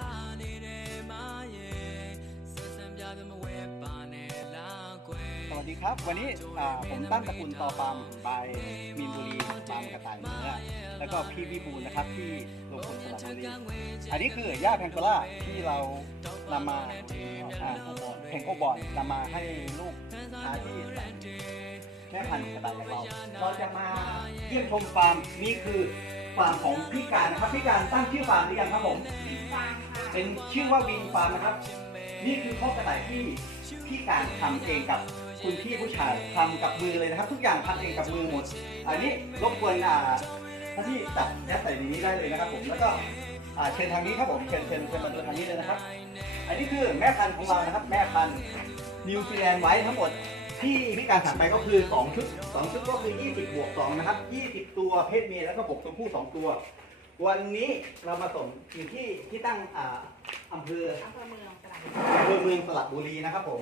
လာနေတယ်မရဲ့ဆက်ဆံပြတယ်မဝဲပါနဲ့လာကွယ် สวัสดีครับ วันนี้อ่าผมตั้งตระกูลตอปามบายมีนบุรีฟาร์มกระต่ายเนื้อแล้วก็พี่วิบูลย์นะครับที่ลงทุนสระบุรี อันนี้คือหญ้าแพงโกล่าที่เรานำมาอ่าเพงโกบอลนำมาให้ลูกค้าที่แม่พันธุ์กระต่ายของเรา เราจะมาเยี่ยมชมฟาร์มนี่คือฟาร์มของพี่การนะครับพี่การตั้งชื่อฟาร์มหรือยังครับผม เป็นชื่อว่าวินฟาร์มนะครับ นี่คือข้อกระต่ายที่พี่การทำเองกับคุณพี่ผู้ชายทำกับมือเลยนะครับ ทุกอย่างทำเองกับมือหมด อันนี้รบกวนอ่าท่านที่จับแอปใส่นนี้ได้เลยนะครับผมแล้วก็อ่าเชิญทางนี้ครับผมเชิญเชิญเชิญมาดูทางนี้เลยนะครับ อันนี้คือแม่พันธุ์ของเรานะครับ แม่พันธุ์นิวซีแลนด์ไว้ทั้งหมดที่พี่การสั่งไปก็คือ 2 ชุด 2 ชุดก็คือ 20 บวก 2 นะครับ 20 ตัวเพศเมียแล้วก็ผมตัวผู้ 2 ตัว วันนี้เรามาส่งอยู่ที่ที่ตั้งอ่าอำเภออำเภอเมืองตราดอำเภอเมืองสระบุรีนะครับผม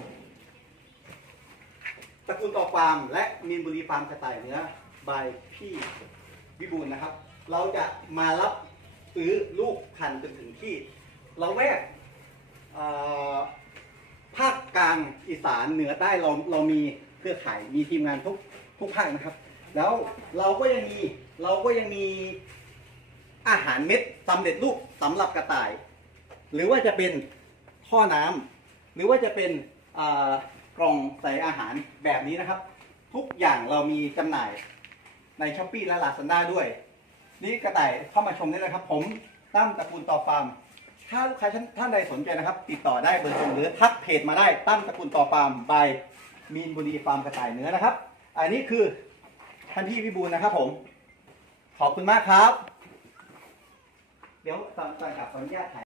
ตระกูลต่อฟาร์มและมีนบุรีฟาร์มกระต่ายเนื้อบายพี่วิบูลย์นะครับ เราจะมารับซื้อลูกพันธุ์จนถึงที่เราแวกเอ่อภาคกลางอีสานเหนือใต้เราเรามีเครือข่ายมีทีมงานทุกทุกภาคนะครับ แล้วเราก็ยังมีเราก็ยังมี อาหารเม็ดสำเร็จรูปสำหรับกระต่าย หรือว่าจะเป็นท่อน้ำหรือว่าจะเป็นกล่องใส่อาหารแบบนี้นะครับ ทุกอย่างเรามีจำหน่ายในช้อปปี้และลาซาด้าด้วย นี่กระต่ายเข้ามาชมได้เลยครับ ผมตั้มตระกูลต่อฟาร์มถ้าลูกค้าท่านใดสนใจนะครับ ติดต่อได้เบอร์โทรหรือทักเพจมาได้ตั้มตระกูลต่อฟาร์มบายมีนบุรีฟาร์มกระต่ายเนื้อนะครับ อันนี้คือท่านพี่วิบูลนะครับผม ขอบคุณมากครับ เดี๋ยวตอนก่อนกลับขออนุญาตถ่าย